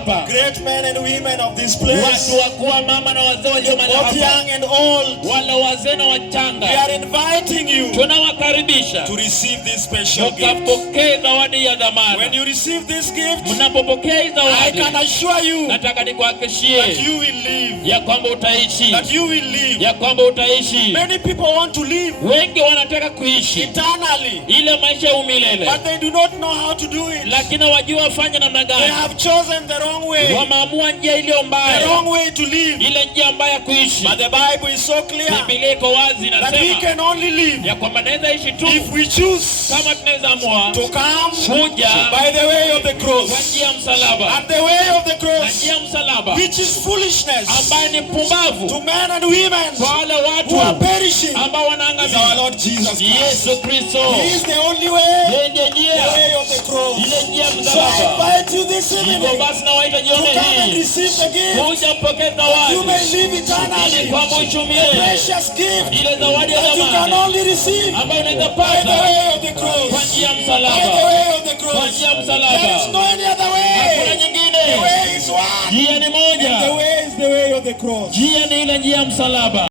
hapa, great men and women of this place, watu wakuu, mama na wazee walio mahali both hapa, young and old, wala wazee na wachanga, we are inviting you tunawakaribisha to receive this special gift. ukapokee zawadi ya When dhamana. you receive this gift, Mnapopokea hii I zawadi, can assure you nataka that nikuhakikishie you will live. ya kwamba utaishi, That you will live. ya kwamba utaishi. Many people want to live Wengi wanataka kuishi eternally, ile maisha ya umilele, but they do not know how to do it. lakini wajua wafanya namna They gani. have chosen the wrong way, Wameamua njia iliyo the mbaya, wrong way to live. ile njia mbaya ya kuishi. But the Bible is so clear Biblia iko wazi, that we nasema can only live ya kwamba naweza ishi tu if we choose kama tunaweza amua to come kuja by the way of the kwa cross. njia ya msalaba, And the way of the na cross, njia ya msalaba which is foolishness ambaye ni mpumbavu to men and women kwa wale who are watu perishing, ambao is our wanaangamia. Lord Jesus Christ. Yesu Kristo He is the only way, yeye ndiye njia, the way of the cross. ile njia ya So I msalaba. invite you this Hivyo evening basi nawaita to jioni come and hii receive the gift. kuja mpokee You zawadi, may live ili eternally. kwamba The uchumie precious gift ile zawadi ya that you can dhamani only receive ambayo unaweza by the pata way of the kwa cross. njia ya By the msalaba, way of the kwa cross. njia ya There is msalaba. no any other Hakuna way. nyingine, The way is one. njia ni And the moja, way is the way of the cross. njia ni ile njia ya msalaba.